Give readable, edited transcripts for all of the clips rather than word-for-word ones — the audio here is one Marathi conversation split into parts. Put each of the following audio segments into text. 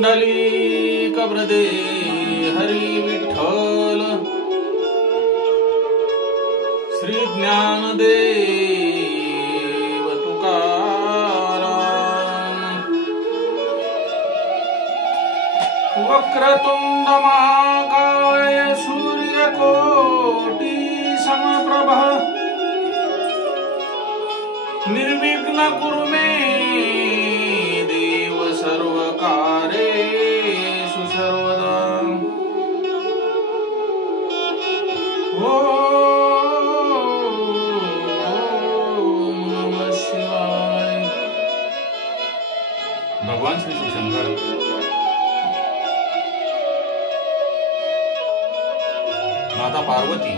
पुंडलिक वरदे हरी विठ्ठल श्री ज्ञानदेव तुकाराम वक्रतुंड महाकाय सूर्यकोटि समप्रभ निर्विघ्न कुरु मे देव सर्वकार्येषु सर्वदा। ओम नमः शिवाय। भगवान श्री शिवशंकर माता पार्वती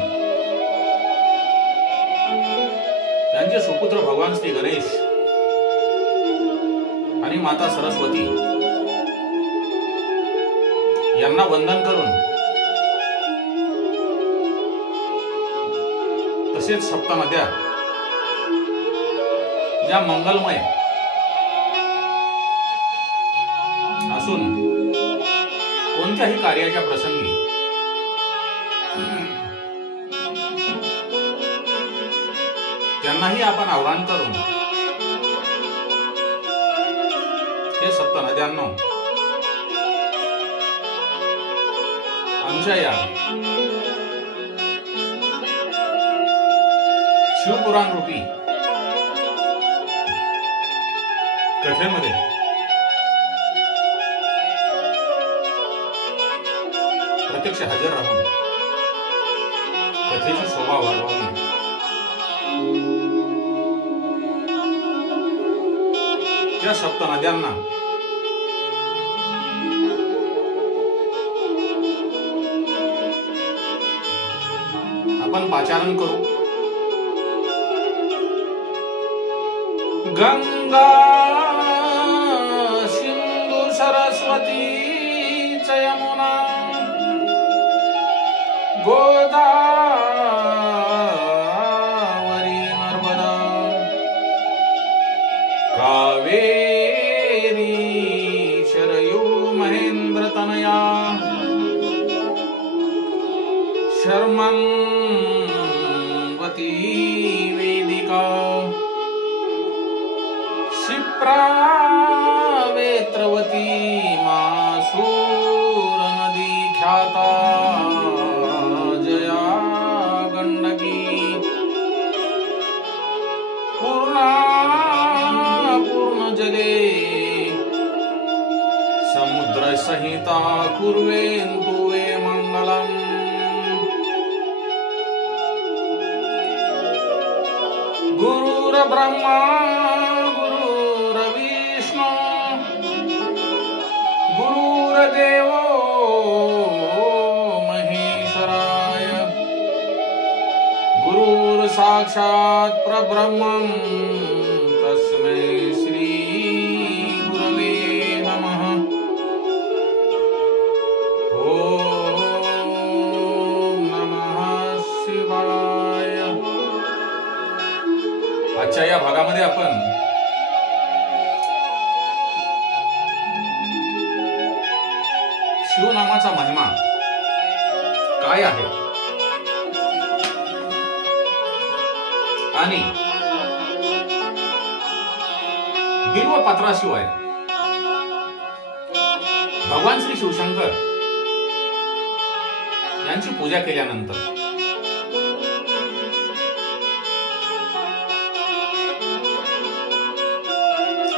त्यांचे सुपुत्र भगवान श्री गणेश आणि माता सरस्वती यांना वंदन करून तसेच सप्तनद्या ज्या मंगलमय असून कोणत्याही कार्याच्या प्रसंगी त्यांनाही आपण आवाहन करून हे सप्त नद्यांनो आमच्या या शिवपुराण रूपी कथेमध्ये प्रत्यक्ष हजर राहून कथेची शोभा वाढवणे त्या सप्त नद्यांना आपण पाचारण करू। गंगा सिंधु सरस्वती च यमुना गोदावरी नर्मदा कावेरी शरयू महेंद्र तनया शर्मन्वती वेदिका क्षिप्रा वेत्रवती मासूर नदी ख्याता जया गंडकी पूर्ण जले समुद्र सहिता कुर्वेन्तु वे मंगलम्। गुरुर ब्रह्मा गुरुर विष्णु गुरुर देवो महेश्वराय गुरुर साक्षात् परब्रह्मं तस्मै श्री गुरवे नमः। ओम नमः शिवाय। आजच्या या भागामध्ये आपण शिवनामाचा महिमा काय आहे आणि बिल्वपत्राशिवाय भगवान श्री शिवशंकर यांची पूजा केल्यानंतर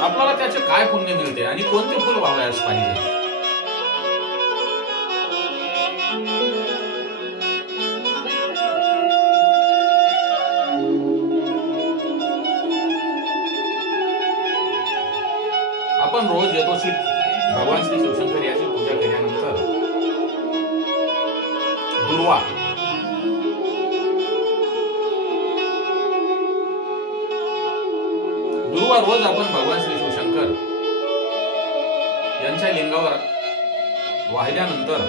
आपल्याला त्याचे काय पुण्य मिळते आणि कोणते फुल वाहयास पाहिजे। आपण रोज येतो भगवान श्री शिवशंकर याची पूजा केल्यानंतर दुर्वा रोज आपण भगवान श्री शिवशंकर यांच्या लिंगावर वाहिल्यानंतर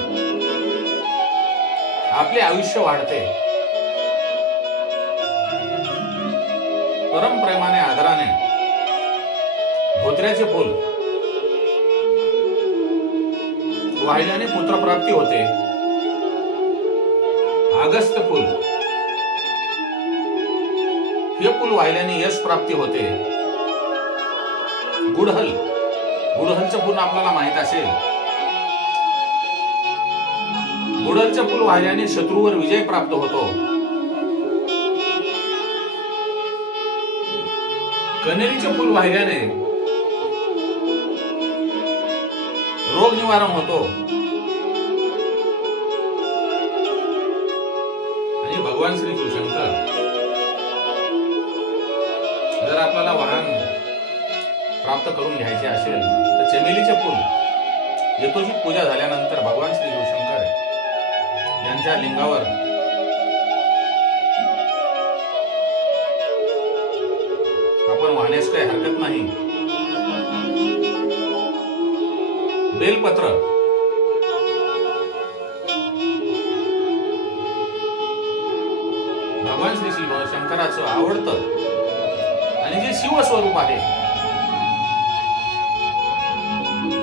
आपले आयुष्य वाढते। परम प्रेमाने आदराने धोत्र्याचे फूल वाहिल्याने पुत्रप्राप्ती होते. अगस्त फुल, हे फुल वाहिल्याने यश प्राप्ती होते. गुडहल, गुडहलचं फुल आपल्याला माहित असेल. गुडहलचं फुल वाहिल्याने शत्रूवर विजय प्राप्त होतो. कनेरीचे फुल वाहिल्याने रोग निवारण होतो. आणि भगवान श्री शिवशंकर, जर आपल्याला वाहन प्राप्त करून घ्यायचे असेल तर चमेलीचे फुल यथोचित पूजा झाल्यानंतर भगवान श्री शिवशंकर यांच्या लिंगावर आपण वाहण्यास काही हरकत नाही. बेलपत्र, भगवान श्री शिवशंकराचं आवडतं आणि जे शिवस्वरूप आहे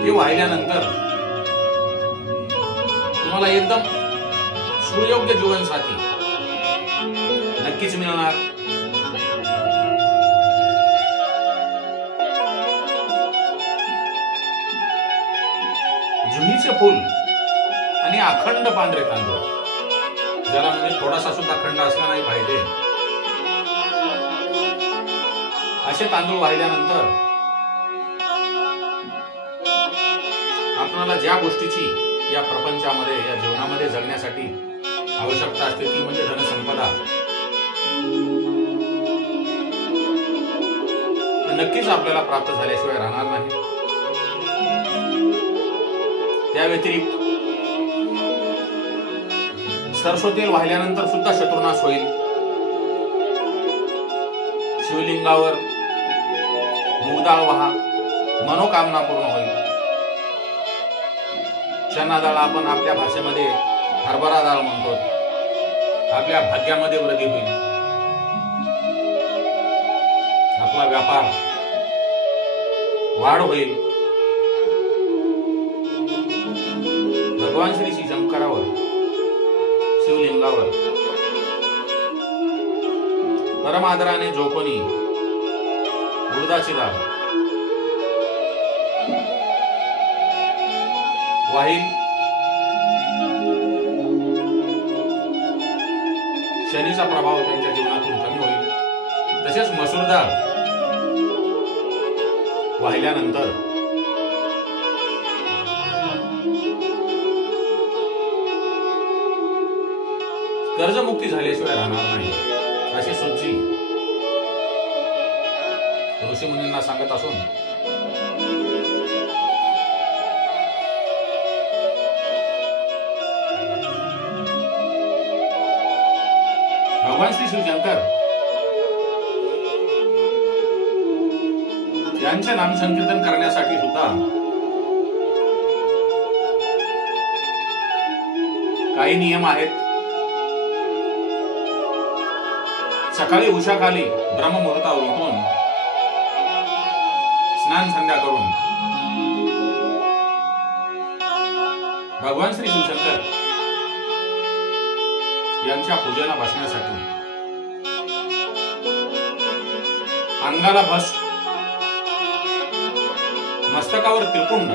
ते वाहिल्यानंतर तुम्हाला एकदम सुयोग्य जीवनसाथी नक्कीच मिळणार. जुनीचे फुल आणि अखंड पांढरे तांदूळ, ज्याला म्हणजे थोडासा सुद्धा खंड असला नाही पाहिजे, असे तांदूळ वाहिल्यानंतर आपल्याला ज्या गोष्टीची या प्रपंचामध्ये, या जीवनामध्ये जगण्यासाठी आवश्यकता असते ती म्हणजे धनसंपदा, नक्कीच आपल्याला प्राप्त झाल्याशिवाय राहणार नाही. त्या व्यतिरिक्त सरसो तेल वाहिल्यानंतर सुद्धा शत्रुनाश होईल. शिवलिंगावर मूगडाळ वाहा, मनोकामना पूर्ण होईल. चना डाळ आपण आपल्या भाषेमध्ये हरभरा डाळ म्हणतो. आपल्या भाग्यामध्ये वृद्धी होईल. आपला व्यापार वाढ होईल. भगवान श्री शंकरावर, शिवलिंगावर परमादराने जो कोणी उडदाची डाळ वाहील, शनीचा प्रभाव त्यांच्या जीवनातून कमी होईल. तसेच मसूर डाळ वाहिल्यानंतर कर्जमुक्ती झाल्याशिवाय राहणार नाही, अशी सुची ऋषी मुनींना सांगत असून भगवान श्री शिवशंकर यांचे नामसंकीर्तन करण्यासाठी सुद्धा काही नियम आहेत. सकाळी उशाखाली ब्रह्ममुहूर्तावर उठून स्नान संध्या करून भगवान श्री शिवशंकर यांच्या पूजेला बसण्यासाठी अंगाला भस्म, मस्तकावर त्रिपुंड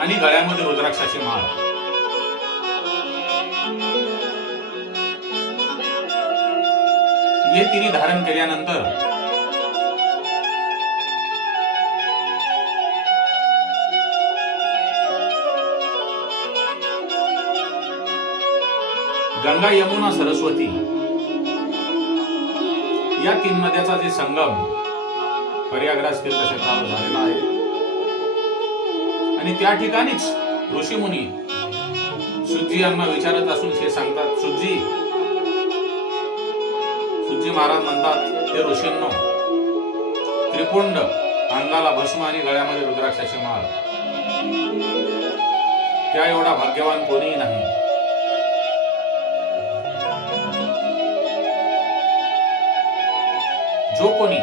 आणि गळ्यामध्ये रुद्राक्षाची माळ, हे तिन्ही धारण केल्यानंतर गंगा, यमुना, सरस्वती या तीन नद्याचा जे संगम प्रयागराज तीर्थक्षेत्रावर झालेला आहे आणि त्या ठिकाणीच ऋषी मुनी सुजी यांना विचारत असून हे सांगतात, सुजी महाराज म्हणतात, हे ऋषींनो, त्रिपुंड, अंगाला भस्म आणि गळ्यामध्ये रुद्राक्षाची माळ, त्या एवढा भाग्यवान कोणीही नाही. जो कोणी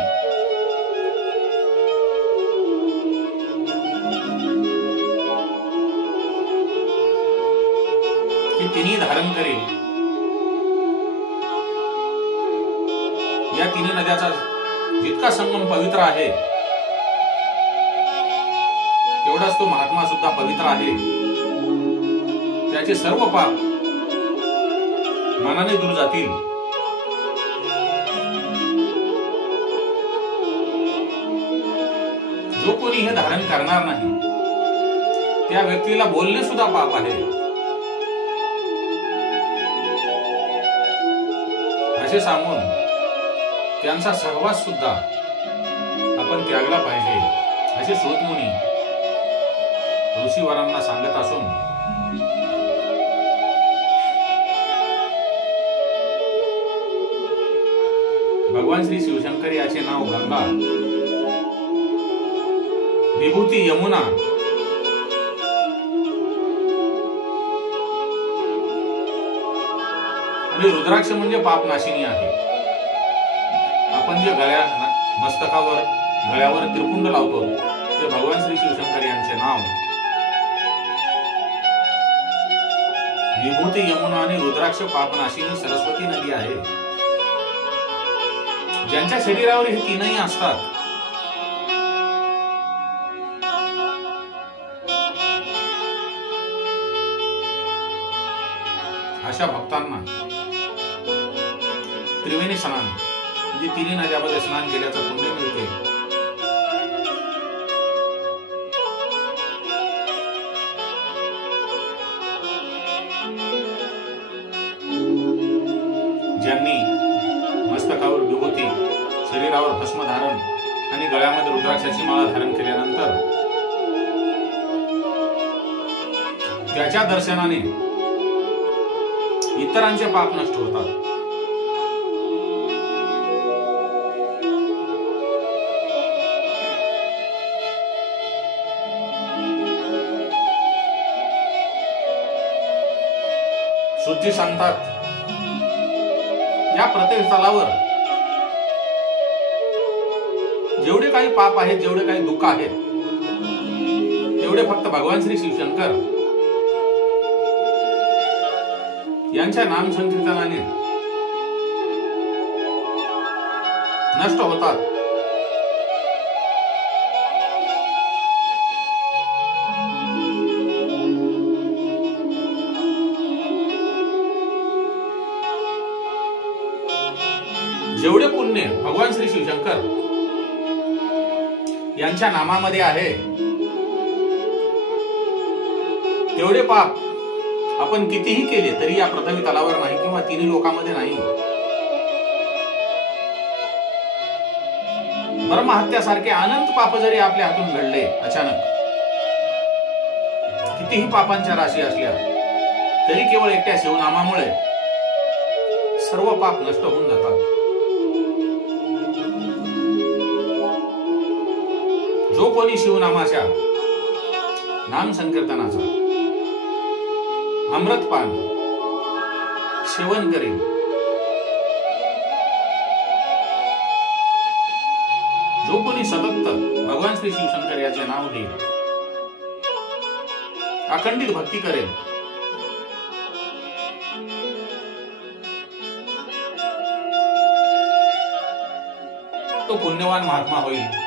तिन्ही धारण करेल. या तिन्ही नद्याचा जितका संगम पवित्र आहे तेवढाच तो महात्मा सुद्धा पवित्र आहे. त्याचे सर्व पाप मनाने दूर जातील. जो कोणी हे धारण करणार नाही त्या व्यक्तीला बोलणे सुद्धा पाप आहे. असे सांगून त्यांचा सहवास सुद्धा आपण त्यागला पाहिजे असे श्रोतमुनी ऋषीवरांना सांगत असून भगवान श्री शिवशंकर याचे नाव गंगा, विभूती यमुना आणि रुद्राक्ष म्हणजे पापनाशिनी आहे. आपण जे मस्तकावर गळ्यावर त्रिपुंड लावतो ते भगवान श्री शिवशंकर यांचे नाव. विभूती यमुना आणि रुद्राक्ष पापनाशिनी सरस्वती नदी आहे. ज्यांच्या शरीरावर हे तीनही असतात अशा भक्तांना त्रिवेणी स्नान म्हणजे तिन्ही नद्यामध्ये स्नान केल्याचं पुण्य मिळते. ज्यांनी मस्तकावर विभूती, शरीरावर भस्म धारण आणि गळ्यामध्ये रुद्राक्षाची माळा धारण केल्यानंतर त्याच्या दर्शनाने इतरांचे पाप नष्ट होतात. शुद्धी सांगतात या प्रत्येक स्थळावर जेवढे काही पाप आहेत, जेवढे काही दुःख आहेत तेवढे फक्त भगवान श्री शिवशंकर यांच्या नाम संकीर्तनाने नष्ट होतात. जेवढे पुण्य भगवान श्री शिवशंकर यांच्या नामामध्ये आहे तेवढे पाप आपण कितीही केले तरी या पृथ्वी तलावर नाही किंवा तिन्ही लोकांमध्ये नाही. ब्रह्महत्यासारखे अनंत पाप जरी आपल्या हातून घडले अचानक, कितीही पापांच्या राशी असल्या तरी केवळ एकट्या शिवनामामुळे सर्व पाप नष्ट होऊन जातात. जो कोणी शिवनामाच्या नाम संकीर्तनाचा अमृतपान सेवन करेल जो कोणी सतत भगवान श्री शिवशंकर याचे नाव घेईल, अखंडित भक्ती करेल, तो पुण्यवान महात्मा होईल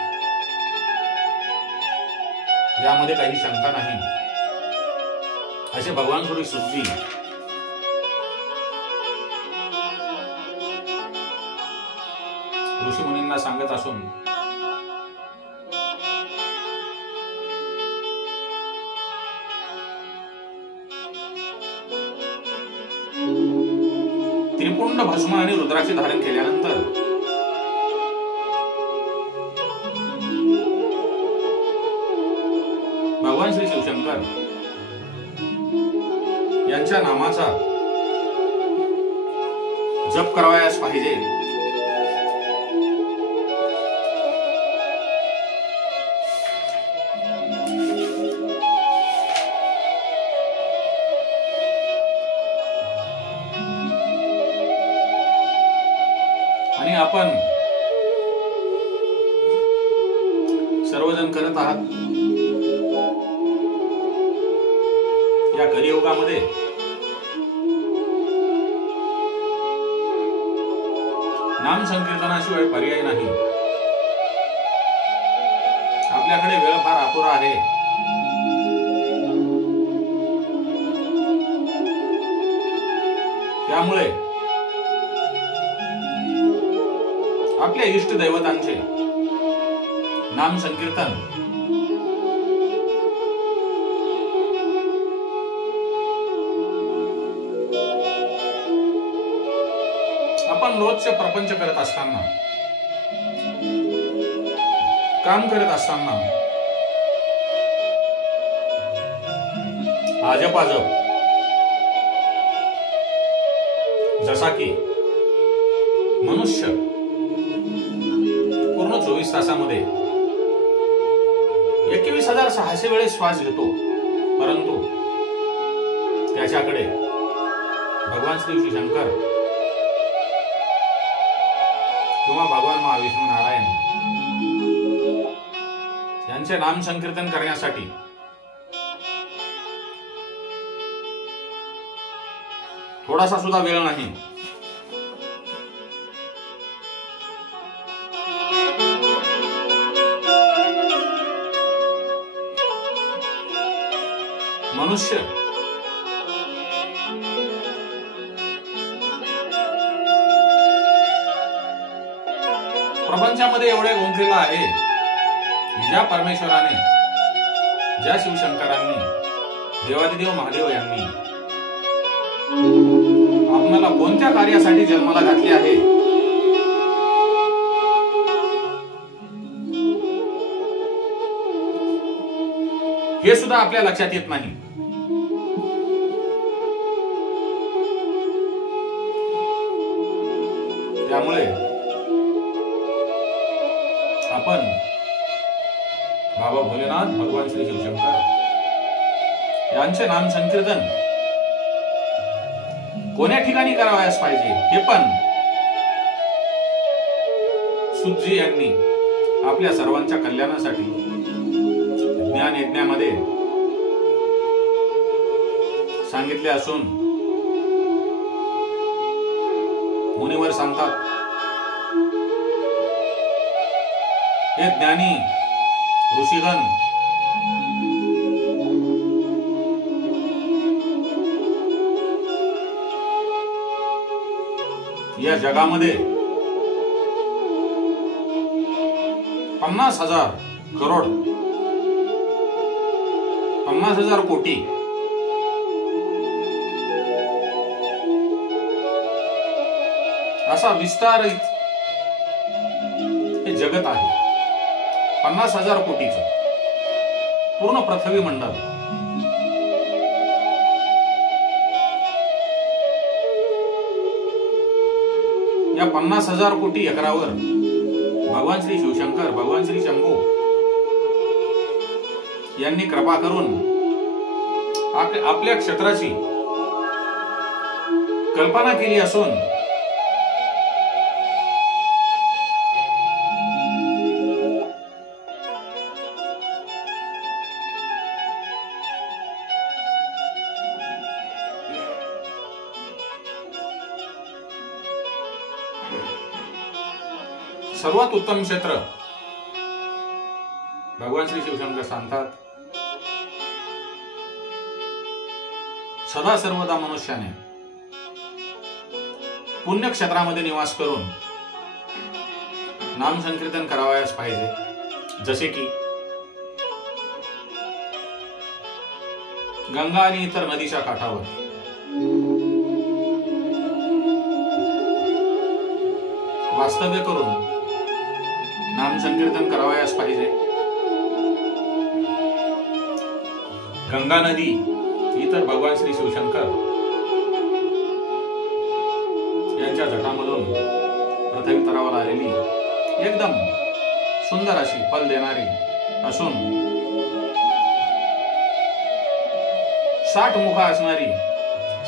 यामध्ये काही शंका नाही असे भगवान श्री शुद्धी ऋषीमुनींना सांगत असून त्रिपुंड भस्म आणि रुद्राक्षी धारण केल्यानंतर भगवान श्री शिवशंकर यांच्या नामाचा जप करावयास पाहिजे. आणि आपण सर्वजण करत आहात. या कलियुगामध्ये नाम संकीर्तनाशिवाय पर्याय नाही. आपल्याकडे वेळ फार अपुरा आहे. त्यामुळे आपल्या इष्ट दैवतांचे नाम संकीर्तन आपण रोजचे प्रपंच करत असताना, काम करत असताना आजपाजप जसा की मनुष्य पूर्ण 24 तासामध्ये 21,600 वेळेस श्वास घेतो, परंतु त्याच्याकडे भगवान श्री शंकर किंवा भगवान महाविष्णू नारायण यांचे नाम संकीर्तन करण्यासाठी थोडासा सुद्धा वेळ नाही. मनुष्य प्रपंचामध्ये एवढे गुंतलेला आहे, ज्या परमेश्वराने, ज्या शिवशंकरांनी, देवादिदेव महादेव यांनी आपल्याला कोणत्या कार्यासाठी जन्माला घातले आहे हे सुद्धा आपल्या लक्षात येत नाही. त्यामुळे आपण बाबा भोलेनाथ, भगवान श्री शिवशंकर यांचे नाम संकीर्तन कोण्या ठिकाणी करावयास पाहिजे हे पण सुजी यांनी आपल्या सर्वांच्या कल्याणासाठी ज्ञान यज्ञामध्ये सांगितले असून मुनिवर सांगतात, हे ज्ञानी ऋषीगण या जगामध्ये 50,000 करोड 50,000 कोटी असा विस्तारित हे जगत आहे. 50,000 कोटीचं पूर्ण पृथ्वी मंडल. या 50,000 कोटी एकरावर भगवान श्री शिवशंकर, भगवान श्री शंभू यांनी कृपा करून आपल्या क्षेत्राची कल्पना केली असून सर्वात उत्तम क्षेत्र भगवान श्री शिवशंकर सांगतात, सदा सर्वदा मनुष्याने पुण्य क्षेत्रामध्ये निवास करून नाम संकीर्तन करावयास पाहिजे. जसे की गंगा आणि इतर नदीच्या काठावर वास्तव्य करून नाम संकीर्तन करावयास पाहिजे. गंगा नदी इतर भगवान श्री शिवशंकर यांच्या जटामधून पृथ्वी तरावर आलेली एकदम सुंदर अशी फल देणारी असून 60 मुख असणारी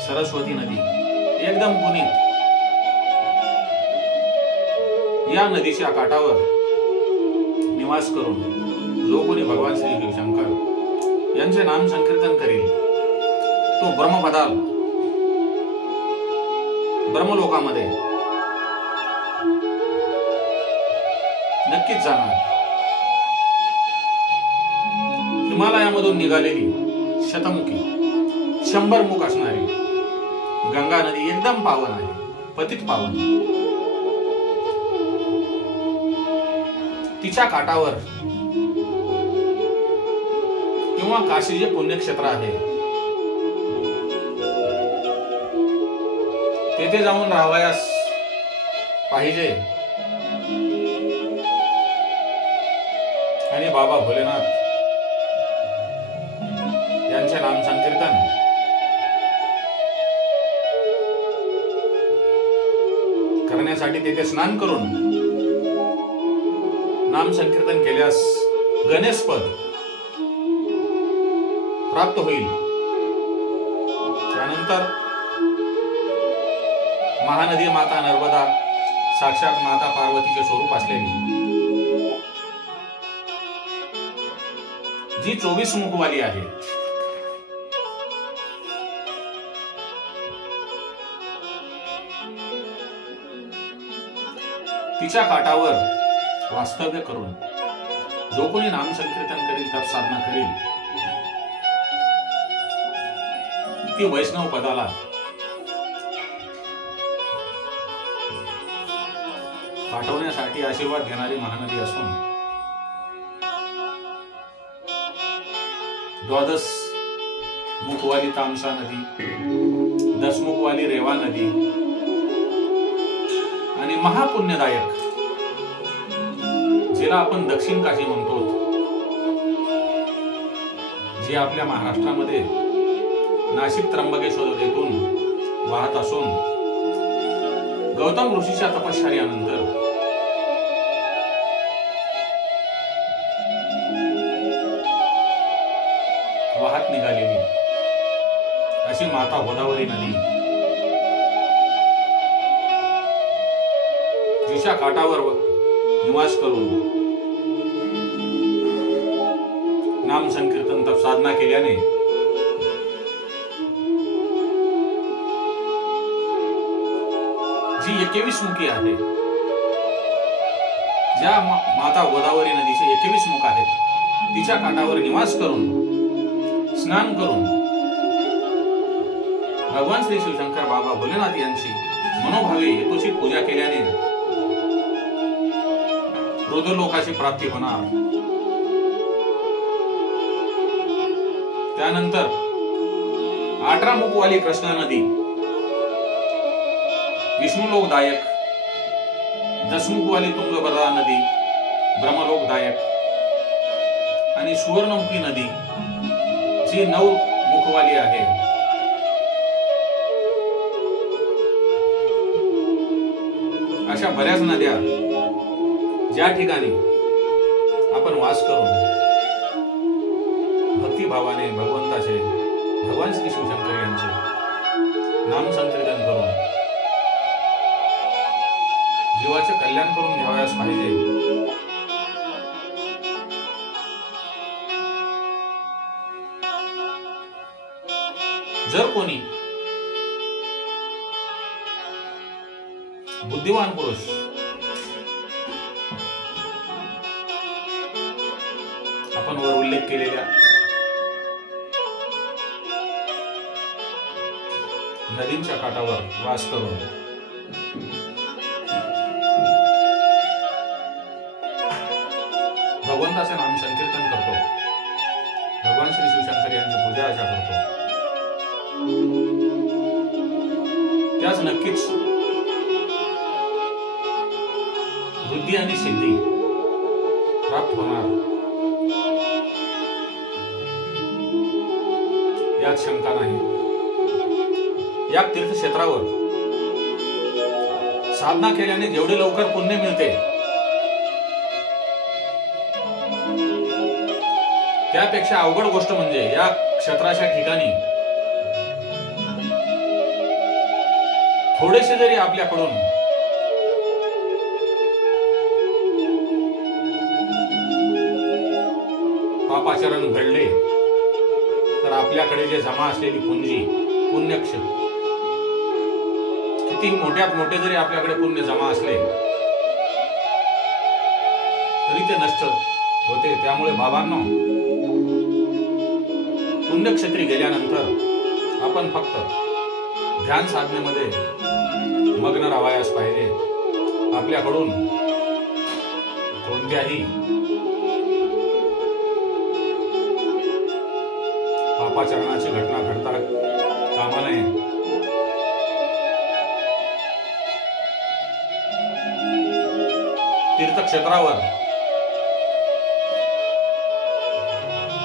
सरस्वती नदी एकदम पुनीत या नदीच्या काठावर निवास करून जो कोणी भगवान श्री शिवशंकर यांचे नाम संकीर्तन करेल तो ब्रह्मलोकामध्ये नक्कीच जाणार. हिमालयामधून निघालेली शतमुखी 100 मुख असणारी गंगा नदी एकदम पावन आहे, पतित पावन. तिच्या काठावर किंवा काशी जे पुण्यक्षेत्र आहे तेथे जाऊन राहावयास पाहिजे. आणि बाबा भोलेनाथ यांचे नाम संकीर्तन करण्यासाठी तेथे स्नान करून नाम संकीर्तन केल्यास गणेशपद प्राप्त होईल. त्यानंतर महानदी माता नर्मदा साक्षात माता पार्वतीचे स्वरूप असलेली जी 24 मुखवाली आहे, तिच्या काठावर वास्तव्य करून जो कोणी नाम संकीर्तन करील, तप साधना करील, ती वैष्णव पदाला पाठवण्यासाठी आशीर्वाद देणारी महानदी असून 12 मुखवाली तामसा नदी, 10 मुखवाली रेवा नदी आणि महापुण्यदायक जिला आपण दक्षिण काशी म्हणतो, जी आपल्या महाराष्ट्रामध्ये नाशिक त्र्यंबकेश्वर येथून वाहत असून गौतम ऋषीच्या तपश्चर्यानंतर वाहत निघालेली अशी माता गोदावरी नदी, जिच्या काठावर निवास करून नाम संकीर्तन तप साधना केल्याने जी 21 मुखी आहे, ज्या माता गोदावरी नदीचे 21 मुख आहेत, तिच्या काठावर निवास करून स्नान करून भगवान श्री शिवशंकर बाबा भोलेनाथ यांची मनोभावे हेतुची पूजा केल्याने रुद्रलोकाची प्राप्ती होणार. त्यानंतर 18 मुखवाली कृष्णा नदी विष्णुलोकदायक, 10 मुखवाली तुंगभद्रा नदी ब्रह्मलोकदायक आणि सुवर्णमुखी नदी जी 9 मुखवाली आहे, अशा बऱ्याच नद्या ज्या ठिकाणी आपण वास करून भक्तिभावाने भगवंताचे, भगवान श्री शिवशंकर यांचे नाम संकीर्तन करून जीवाचे कल्याण करून घ्यावयास पाहिजे. जर कोणी बुद्धिमान पुरुष आपण वर उल्लेख केलेल्या नदींच्या काठावर वास करून भगवंताचे नाम संकीर्तन करतो, भगवान श्री शिवशंकर यांची पूजा अर्चा करतो, त्यास नक्कीच बुद्धी आणि सिद्धी प्राप्त होणार, यात शंका नाही. या तीर्थक्षेत्रावर साधना केल्याने जेवढे लवकर पुण्य मिळते त्यापेक्षा अवघड गोष्ट म्हणजे या क्षेत्राच्या ठिकाणी थोडेसे जरी आपल्याकडून पापाचरण घडले तर आपल्याकडे जे जमा असलेली पुंजी, पुण्यक्ष, किती मोठ्यात मोठे जरी आपल्याकडे पुण्य जमा असले तरी ते नष्ट होते. त्यामुळे बाबांनो, पुण्यक्षेत्री गेल्यानंतर आपण फक्त ध्यान साधनेमध्ये मग्न राहावयास पाहिजे. आपल्याकडून कोणत्याही पापाचरणाची घटना घडता कामा नये. तीर्थक्षेत्रावर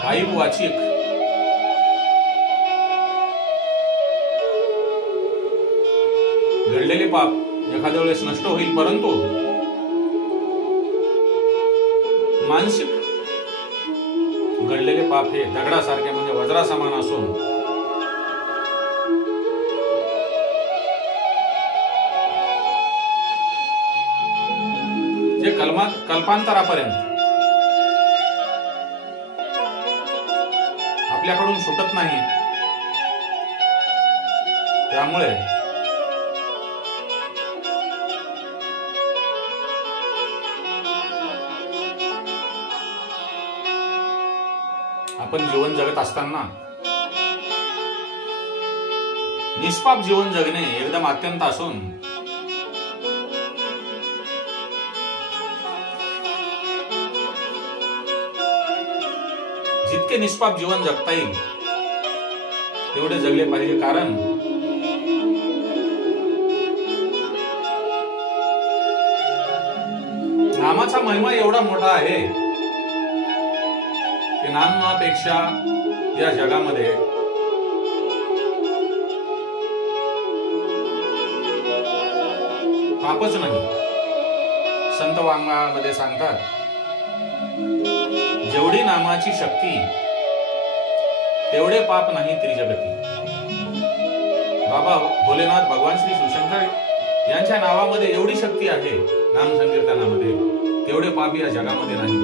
काही वाचिक घडलेले पाप एखाद्या वेळेस नष्ट होईल, परंतु मानसिक घडलेले पाप हे दगडासारखे म्हणजे वज्रासमान असून जे कल्पांतरापर्यंत आपल्याकडून सुटत नाही. त्यामुळे आपण जीवन जगत असताना निष्पाप जीवन जगणे एकदम अत्यंत असून जितके निष्पाप जीवन जगता येईल तेवढे जगले पाहिजे. कारण नामाचा महिमा एवढा मोठा आहे की नामापेक्षा या जगामध्ये पापच नाही. संत वाङ्मयामध्ये सांगतात, जेवढी नामाची शक्ती तेवढे पाप नाही त्रिजगती. बाबा भोलेनाथ भगवान श्री शिवशंकर यांच्या नावामध्ये एवढी शक्ती आहे नाम संकीर्तनामध्ये, तेवढे पाप या जगामध्ये नाही.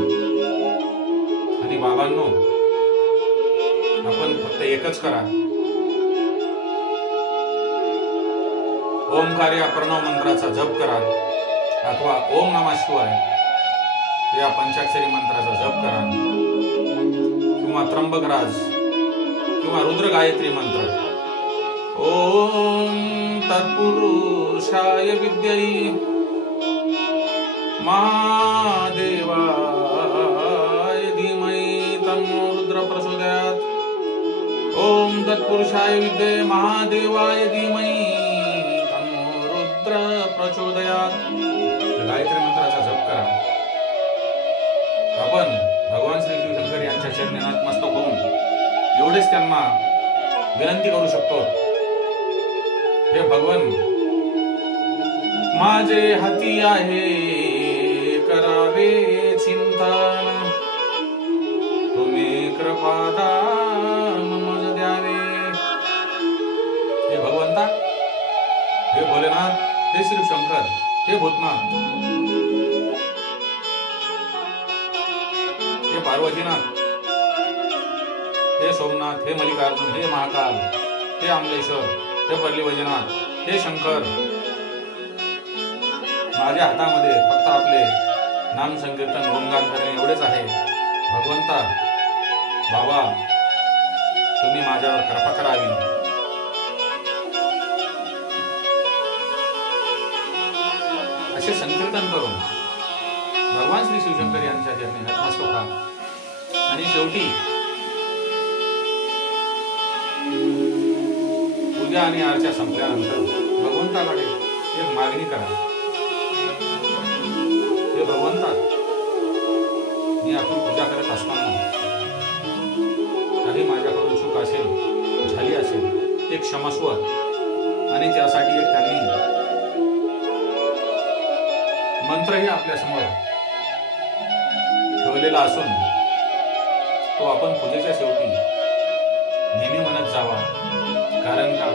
आणि बाबांनो, आपण फक्त एकच करा, ओमकार या प्रणव मंत्राचा जप करा अथवा ओम नमः शिवाय या पंचाक्षरी मंत्राचा जप करा किंवा त्र्यंबकराज किंवा रुद्र गायत्री मंत्र. ओम तत्पुरुषाय विद्यै महादेवाय धीमहि तन्नो रुद्र प्रचोदयात्. ओम तत्पुरुषाय विद्ये महादेवाय धीमहि तन्नो रुद्र प्रचोदयात्. गायत्री मंत्राचा जप करा. आपण भगवान श्री शिवशंकर यांच्या चरणी नतमस्तक होऊन एवढेच त्यांना विनंती करू शकतो, हे भगवन, माझे हाती आहे करावे चिंतन, तुम्ही कृपादान मज द्यावे. हे भगवंता, हे भोलेनाथ, हे श्री शंकर, हे भूतनाथ, हे पार्वतीनाथ, हे सोमनाथ, हे मल्लिकार्जुन, हे महाकाल, हे अमलेश्वर, हे पर्ली वैजनाथ, हे शंकर, माझ्या हातामध्ये फक्त आपले नाम संकीर्तन गुणगान करणे एवढेच आहे. भगवंता, बाबा, तुम्ही माझ्यावर कृपा करावी. असे संकीर्तन करून भगवान श्री शिवशंकर यांच्या चरणी नतमस्तक व्हा. आणि शेवटी पूजा आणि अर्चा संपल्यानंतर भगवंताकडे एक मागणी करा. हे भगवंता, मी आपली पूजा करत असताना काही माझ्याकडून चूक असेल, झाली असेल, ते क्षमस्व. आणि त्यासाठी एक त्यांनी मंत्रही आपल्या समोर ठेवलेला असून तो आपण पूजेच्या शेवटी नेहमी म्हणत जावा. कारण का,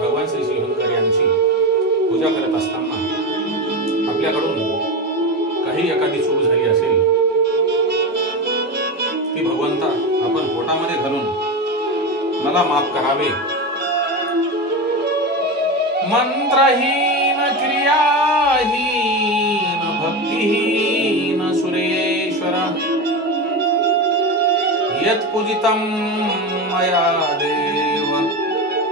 भगवान श्री शिवशंकर यांची पूजा करत असताना आपल्याकडून काही एखादी चूक झाली असेल ती भगवंता आपण पोटामध्ये घालून मला माफ करावे. मंत्रहीन क्रियाहीन यत् पूजितं मया देव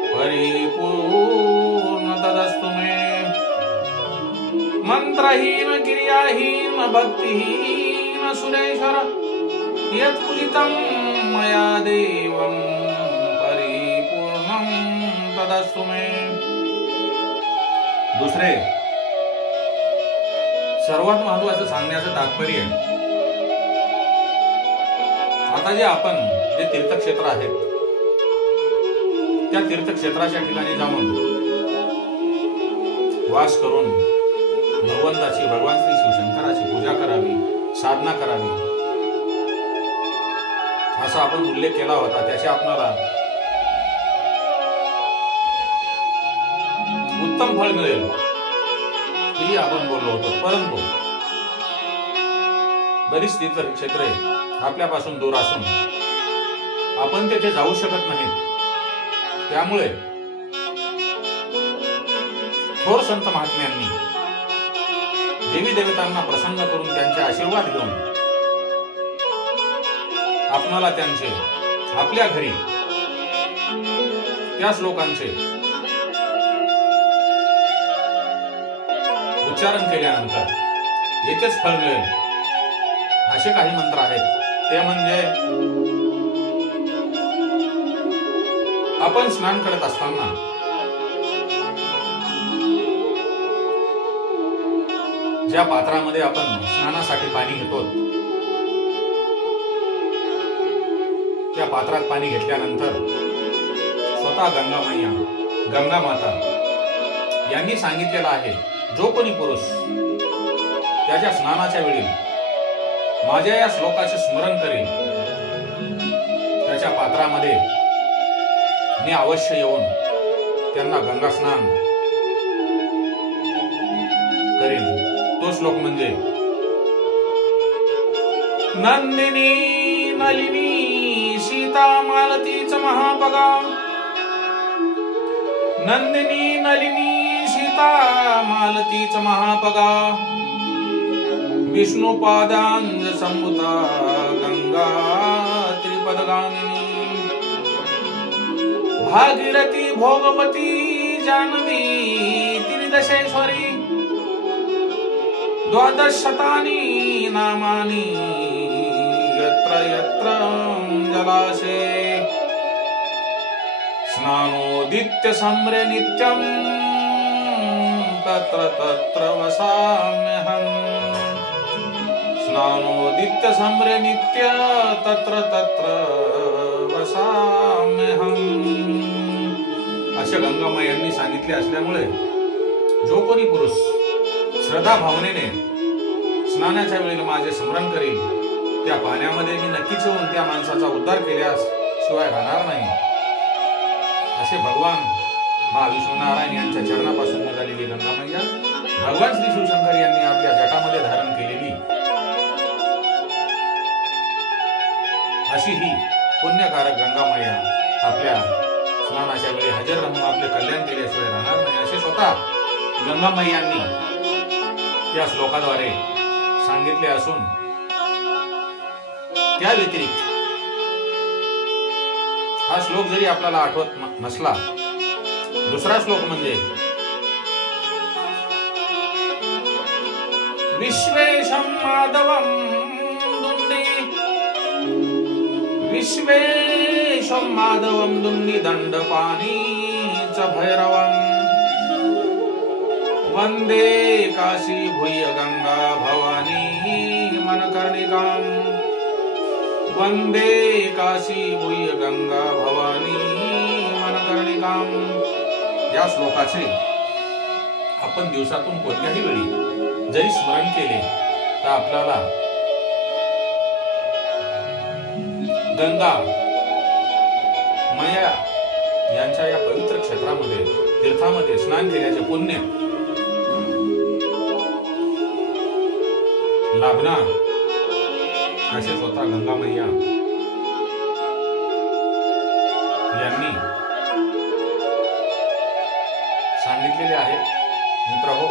परिपूर्ण तदस्तु मे। मंत्रहीन क्रियाहीन भक्तिहीन सुरेश्वर यत् पूजितं मया देवं परिपूर्णं तदस्तु मे। दुसरे सर्वात महत्वाचं सांगण्याचं तात्पर्य, आता जे आपण जे तीर्थक्षेत्र आहेत त्या तीर्थक्षेत्राच्या ठिकाणी जाऊन वास करून भगवंताची, भगवान श्री शिवशंकराची पूजा करावी, साधना करावी असा आपण उल्लेख केला होता। त्याचे आपल्याला उत्तम फळ मिळेल ही आपण बोललो होतो। परंतु बरीच तीर्थक्षेत्रे आपल्यापासून दूर असून आपण तेथे जाऊ शकत नाहीत। त्यामुळे थोर संत महात्म्यांनी देवी देवतांना प्रसन्न करून त्यांचे आशीर्वाद घेऊन आपणाला त्यांचे आपल्या घरी त्या श्लोकांचे उच्चारण केल्यानंतर येथेच फळ मिळेल असे काही मंत्र आहेत। ते म्हणजे आपण स्नान करत असताना ज्या पात्रामध्ये आपण स्नानासाठी पाणी घेतो त्या पात्रात पाणी घेतल्यानंतर स्वतः गंगा मैया, गंगा माता यांनी सांगितलेलं आहे, जो कोणी पुरुष त्याच्या स्नानाच्या वेळी माझ्या या श्लोकाचे स्मरण करेल त्याच्या पात्रामध्ये मी अवश्य येऊन त्यांना गंगा स्नान करेन। तो श्लोक म्हणजे नंदिनी नलिनी सीता मालतीच महापगा, नंदिनी नलिनी सीता मालतीच महापगा, विष्णु पादांज संभुता गंगा त्रिपदगामिनी, भागीरथी भोगवती जानवी त्रिदशेश्वरी, द्वादशशतानि नामानि यत्र यत्र जलाशे, स्नानोदित्य सम्रे नित्यं तत्र तत्र वसाम्यहम्, स्नानोदित्य सम्रे नित्य तत्र तत्र वसाम्यहम् असे गंगामायांनी सांगितले असल्यामुळे जो कोणी पुरुष श्रद्धा भावनेने स्नानाच्या वेळेला माझे स्मरण करेल त्या पाण्यामध्ये मी नक्कीच येऊन त्या माणसाचा उद्धार केल्यास शिवाय राहणार नाही असे भगवान महाविष्णुनारायण यांच्या चरणापासून निघालेली गंगामैया भगवान श्री शिवशंकर यांनी आपल्या जटामध्ये धारण केलेली अशी ही पुण्यकारक गंगामैया आपल्या स्नानाच्या वेळी हजर राहून आपले कल्याण केल्याशिवाय राहणार नाही असे स्वतः गंगामैयांनी या श्लोकाद्वारे सांगितले असून त्या व्यतिरिक्त हा श्लोक जरी आपल्याला आठवत नसला, दुसरा श्लोक म्हणजे विश्वेशं माधवं दुंडी, विश्वेशं माधवं दुंडी दंडपाणी च भैरवं, वंदे काशी भूय गंगा भवानी मनकर्णिकां, वंदे काशी भूय गंगा भवानी मनकर्णिकां या श्लोकाचे आपण दिवसातून कोणत्याही वेळी जरी स्मरण केले तर आपल्याला गंगा मैया यांच्या या पवित्र क्षेत्रामध्ये तीर्थामध्ये स्नान केल्याचे पुण्य लाभणार असे स्वतः गंगा मैया यांनी सांगितलेले आहे। मित्र हो,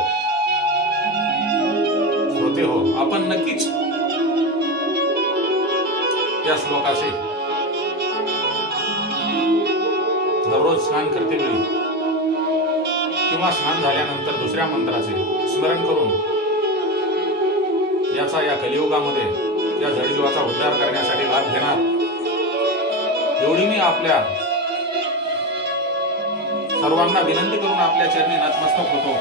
श्रोते हो, आपण नक्कीच या श्लोकाचे दररोज स्नान करते वेळी किंवा स्नान झाल्यानंतर दुसऱ्या मंत्राचे स्मरण करून याचा या कलियुगामध्ये या जडजीवाचा उद्धार करण्यासाठी लाभ घेणार, एवढी मी आपल्या सर्वांना विनंती करून आपल्या चरणी नतमस्तक होतो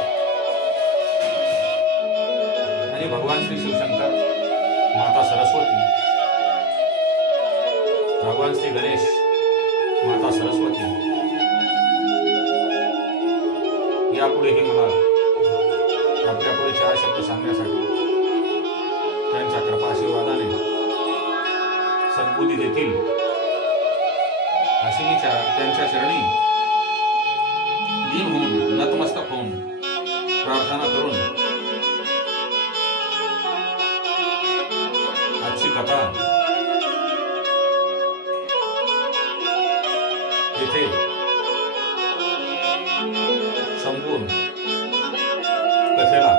आणि भगवान श्री शिवशंकर, माता सरस्वती, भगवान श्री गणेश, माता सरस्वती यापुढेही मला आपल्या पुढे 4 शब्द सांगण्यासाठी त्यांच्या कृपाशीर्वादाने सद्बुद्धी देतील अशी मी त्यांच्या चरणी लीन होऊन नतमस्तक होऊन प्रार्थना करून आजची कथा इथे संपूर्ण कथेला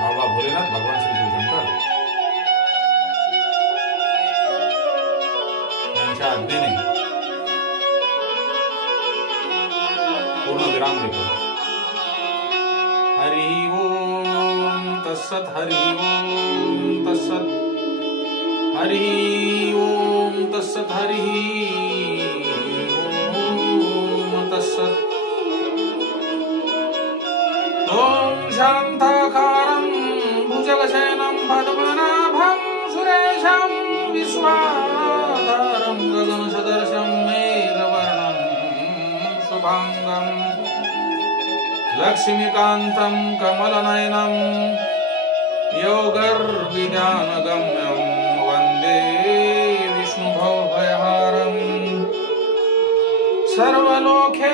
बाबा भोलेनाथ, भगवान श्री शिवशंकर यांच्या आज्ञेने पूर्ण विराम देतो. हरि ओम तत्सत, हरि ओम तत्सत, हरि ओम तत्सत, हरि ओम तत्सत. ओम शांताकारं भुजगशयनं पद्मनाभं सुरेशं विश्वाधारं गगनसदृशं मेघवर्णं शुभांगं लक्ष्मीकान्तं कमलनयनं योगर्विज्ञानगम्यं वन्दे विष्णुभवभयहारं सर्वलोकैकनाथं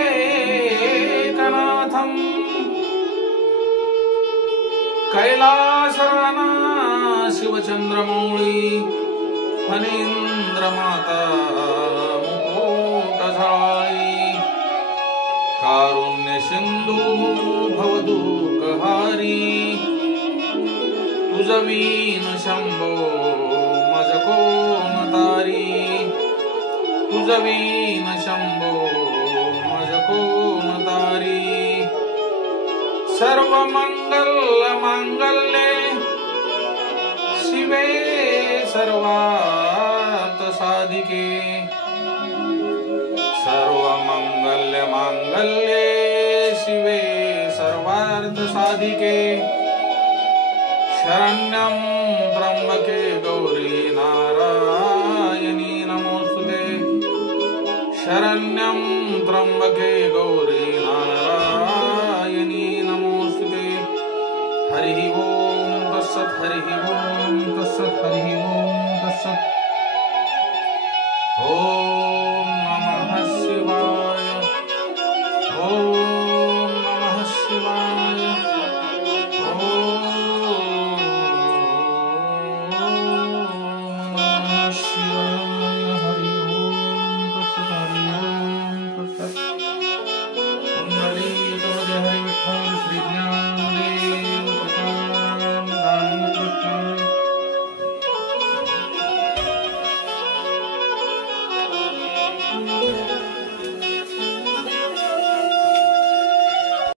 कैलासराना शिवचंद्रमौळी फणींद्रमाता मुकुटझाळी कारुण्य सिंधू भवदुःखहारी तुझवीन शंभो मज कोण तारी तुझवीन शंभो मज कोण तारी सर्व मंगल मांगल्ये शिवे सर्वार्थ साधिके सर्व मंगल मांगल्ये शिवे सर्वार्थ साधिके शरण्यं त्र्यंबके गौरी नारायणी नमोस्तुते शरण्यं त्र्यंबके गौरी नारायणी नमोस्तुते. हरि ओम तत्सत, हरि ओम